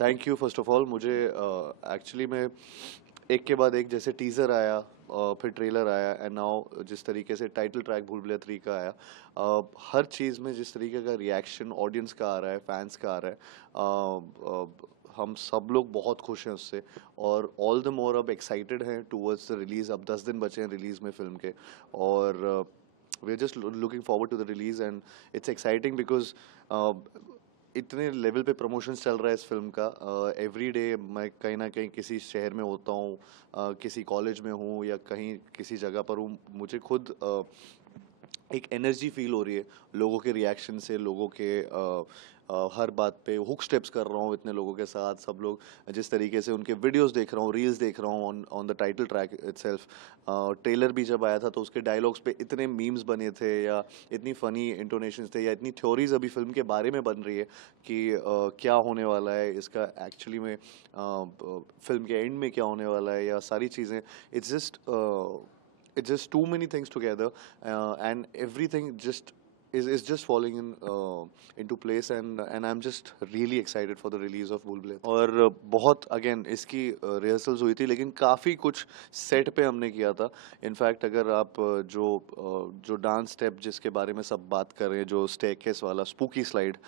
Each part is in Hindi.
Thank you first of all. मुझे एक्चुअली में एक के बाद एक जैसे टीज़र आया, फिर ट्रेलर आया, एंड नाउ जिस तरीके से टाइटल ट्रैक भूल भुलैया 3 का आया, हर चीज़ में जिस तरीके का रिएक्शन ऑडियंस का आ रहा है, फैंस का आ रहा है, हम सब लोग बहुत खुश हैं उससे। और ऑल द मोर अब एक्साइटेड हैं टूवर्ड्स द रिलीज़। अब 10 दिन बचे हैं रिलीज़ में फ़िल्म के, और we are just looking forward to the release, and it's exciting because इतने लेवल पे प्रमोशंस चल रहा है इस फिल्म का। एवरी डे मैं कहीं ना कहीं किसी शहर में होता हूँ, किसी कॉलेज में हूँ या कहीं किसी जगह पर हूँ, मुझे खुद एक एनर्जी फील हो रही है लोगों के रिएक्शन से, लोगों के हर बात पे हुक स्टेप्स कर रहा हूँ इतने लोगों के साथ। सब लोग जिस तरीके से उनके वीडियोस देख रहा हूँ, रील्स देख रहा हूँ on on the title track itself. Trailer भी जब आया था तो उसके डायलॉग्स पे इतने मीम्स बने थे, या इतनी फनी इंटोनेशंस थे, या इतनी थ्योरीज अभी फिल्म के बारे में बन रही है कि क्या होने वाला है इसका एक्चुअली में, फिल्म के एंड में क्या होने वाला है, या सारी चीज़ें। It's just it's just too many things together, and everything just is just falling in into place, and I'm just really excited for the release of Bhool Bhulaiya। और बहुत अगेन इसकी रिहर्सल्स हुई थी, लेकिन काफ़ी कुछ सेट पे हमने किया था। इनफैक्ट अगर आप जो डांस स्टेप जिसके बारे में सब बात कर रहे हैं, जो स्टेयरकेस वाला स्पूकी स्लाइड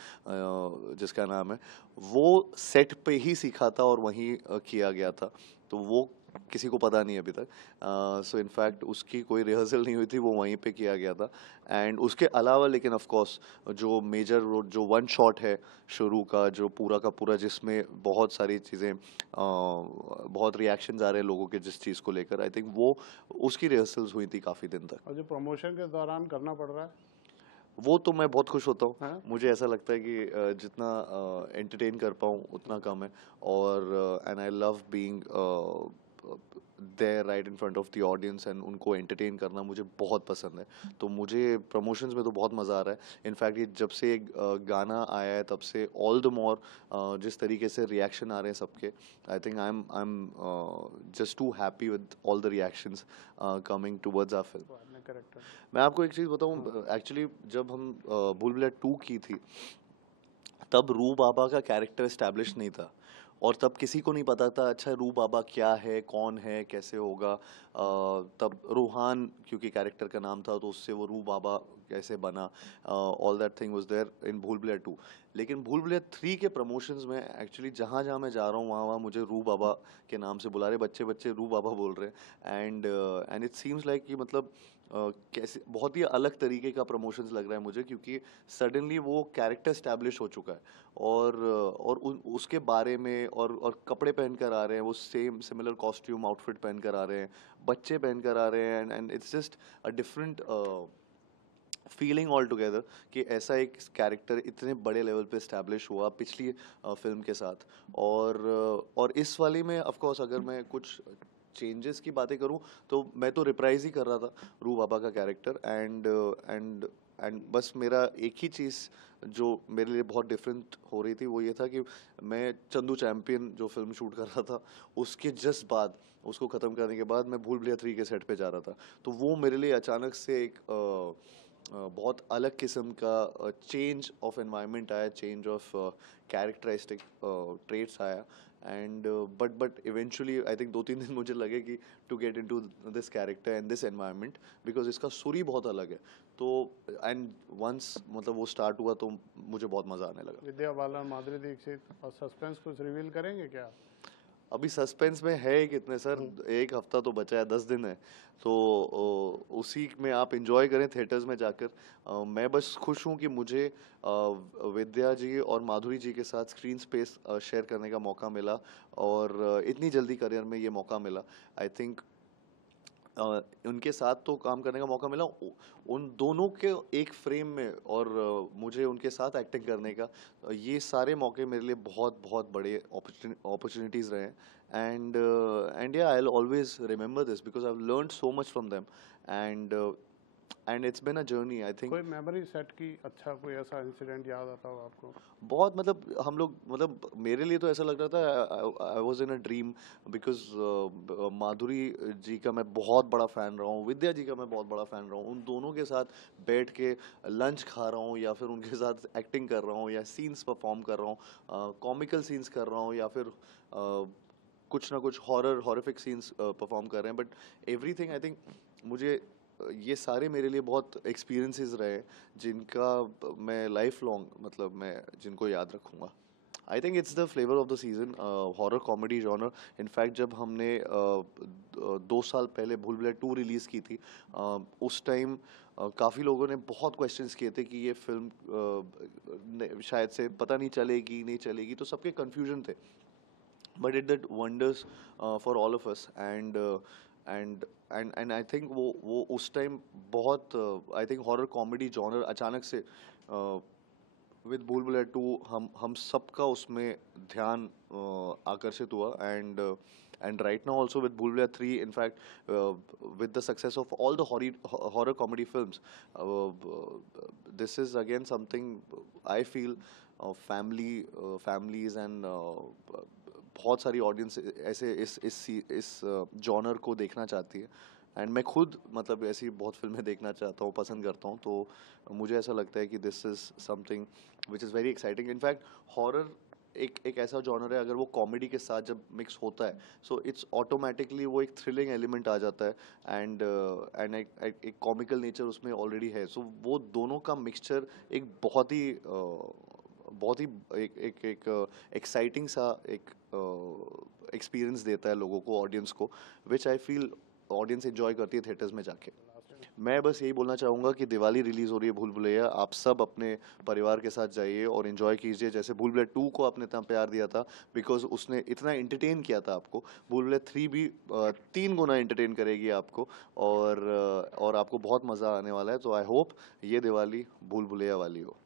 जिसका नाम है, वो सेट पे ही सीखा था और वहीं किया गया था। तो वो किसी को पता नहीं अभी तक। सो इनफैक्ट उसकी कोई रिहर्सल नहीं हुई थी, वो वहीं पे किया गया था। एंड उसके अलावा लेकिन ऑफ कोर्स जो मेजर जो वन शॉट है शुरू का पूरा जिसमें बहुत सारी चीज़ें, बहुत रिएक्शंस आ रहे हैं लोगों के जिस चीज़ को लेकर, आई थिंक वो उसकी रिहर्सल्स हुई थी काफ़ी दिन तक। और जो प्रमोशन के दौरान करना पड़ रहा है। वो तो मैं बहुत खुश होता हूँ। हाँ। मुझे ऐसा लगता है कि जितना एंटरटेन कर पाऊँ उतना कम है। और and I love being there right in front of the audience, and उनको एंटरटेन करना मुझे बहुत पसंद है। तो मुझे प्रमोशंस में तो बहुत मज़ा आ रहा है। इनफैक्ट ये जब से गाना आया है तब से ऑल द मोर जिस तरीके से रिएक्शन आ रहे हैं सबके, I think I am just too happy with all the reactions coming towards our film. Correct. मैं आपको एक चीज़ हाँ। बताऊं, एक्चुअली जब हम भूल भुलैया 2 की थी, तब रू बाबा का कैरेक्टर एस्टैब्लिश नहीं था, और तब किसी को नहीं पता था अच्छा रू बाबा क्या है, कौन है, कैसे होगा। तब रूहान क्योंकि कैरेक्टर का नाम था, तो उससे वो रू बाबा कैसे बना, all that thing was there in Bhool Bhulaiyaa 2। लेकिन भूल भुलैया 3 के प्रमोशंस में एक्चुअली जहाँ जहाँ मैं जा रहा हूँ वहाँ वहाँ मुझे रू बाबा के नाम से बुला रहे, बच्चे बच्चे रू बाबा बोल रहे हैं। एंड इट सीम्स लाइक कि मतलब कैसे बहुत ही अलग तरीके का प्रमोशंस लग रहा है मुझे, क्योंकि सडनली वो कैरेक्टर स्टैब्लिश हो चुका है, उसके बारे में, और कपड़े पहन कर आ रहे हैं, वो सेम सिमिलर कॉस्ट्यूम आउटफिट पहन कर आ रहे हैं, बच्चे पहन कर आ रहे हैं, and it's just a different feeling all together कि ऐसा एक कैरेक्टर इतने बड़े लेवल पे स्टैब्लिश हुआ पिछली फिल्म के साथ। और इस वाली में ऑफ कोर्स अगर मैं कुछ चेंजेस की बातें करूं, तो मैं तो रिप्राइज ही कर रहा था रू बाबा का कैरेक्टर। एंड एंड बस मेरा एक ही चीज़ जो मेरे लिए बहुत डिफरेंट हो रही थी वो ये था कि मैं चंदू चैंपियन जो फिल्म शूट कर रहा था, उसके जस्ट बाद, उसको ख़त्म करने के बाद मैं भूल भुलैया 3 के सेट पे जा रहा था। तो वो मेरे लिए अचानक से एक बहुत अलग किस्म का चेंज ऑफ एनवायरनमेंट आया, चेंज ऑफ कैरेक्टरिस्टिक ट्रेट्स आया। And but eventually I think 2-3 दिन मुझे लगे कि to get into this character and this environment, because इसका सुर ही बहुत अलग है। तो एंड वंस मतलब वो स्टार्ट हुआ तो मुझे बहुत मज़ा आने लगा। विद्या बालन, माधुरी दीक्षित और सस्पेंस कुछ रिवील करेंगे क्या? अभी सस्पेंस में है कितने सर, एक हफ्ता तो बचा है, 10 दिन है। तो उसी में आप इंजॉय करें थिएटर्स में जाकर। मैं बस खुश हूँ कि मुझे विद्या जी और माधुरी जी के साथ स्क्रीन स्पेस शेयर करने का मौका मिला, और इतनी जल्दी करियर में ये मौका मिला। आई थिंक उनके साथ तो काम करने का मौका मिला, उन दोनों के एक फ्रेम में, और मुझे उनके साथ एक्टिंग करने का, ये सारे मौके मेरे लिए बहुत बहुत बड़े अपॉर्चुनिटीज़ रहे हैं। एंड या I will always remember this because I have learned so much from them. And and it's been a journey I think. कोई मेमोरी सेट की अच्छा कोई ऐसा इंसिडेंट याद आता हो आपको? बहुत मतलब हम लोग मतलब मेरे लिए तो ऐसा लग रहा था I was in a dream because Madhuri ji का मैं बहुत बड़ा फ़ैन रहा हूँ, विद्या जी का मैं बहुत बड़ा फ़ैन रहा हूँ, उन दोनों के साथ बैठ के लंच खा रहा हूँ या फिर उनके साथ एक्टिंग कर रहा हूँ या सीन्स परफॉर्म कर रहा हूँ, कॉमिकल सीन्स कर रहा हूँ या फिर कुछ ना कुछ हॉरिफिक सीन्स परफॉर्म कर रहे हैं, बट एवरीथिंग आई थिंक मुझे ये सारे मेरे लिए बहुत एक्सपीरियंसेस रहे हैं जिनका मैं लाइफ लॉन्ग मतलब मैं जिनको याद रखूंगा। I think it's the flavour of the season, horror comedy genre. In fact जब हमने 2 साल पहले भूल भुलैया 2 रिलीज़ की थी, उस टाइम काफ़ी लोगों ने बहुत क्वेश्चंस किए थे कि ये फिल्म शायद से पता नहीं चलेगी नहीं चलेगी, तो सबके कन्फ्यूजन थे, but it did wonders for all of us and and I think वो उस टाइम बहुत I think horror comedy genre अचानक से विद भूल भुलैया 2 हम सबका उसमें ध्यान आकर्षित हुआ and right now also with Bhool Bhulaiya 3 in fact with the success of all the horror comedy films, this is again something I feel families and बहुत सारी ऑडियंस ऐसे इस जॉनर को देखना चाहती है एंड मैं खुद मतलब ऐसी बहुत फिल्में देखना चाहता हूँ, पसंद करता हूँ, तो मुझे ऐसा लगता है कि this is something which is very exciting. In fact horror एक ऐसा जॉनर है, अगर वो कॉमेडी के साथ जब मिक्स होता है सो इट्स ऑटोमेटिकली वो एक थ्रिलिंग एलिमेंट आ जाता है एंड एक कॉमिकल नेचर उसमें ऑलरेडी है, सो वो दोनों का मिक्सचर एक बहुत ही एक एक एक एक्साइटिंग सा एक एक्सपीरियंस देता है लोगों को, ऑडियंस को, विच आई फील ऑडियंस एंजॉय करती है थिएटर्स में जाके। मैं बस यही बोलना चाहूँगा कि दिवाली रिलीज़ हो रही है भूल भुलैया, आप सब अपने परिवार के साथ जाइए और एंजॉय कीजिए, जैसे भूल भुलैया 2 को आपने इतना प्यार दिया था बिकॉज उसने इतना एंटरटेन किया था आपको, भूल भुलैया 3 भी 3 गुना एंटरटेन करेगी आपको और आपको बहुत मज़ा आने वाला है, तो आई होप ये दिवाली भूल भुलैया वाली हो।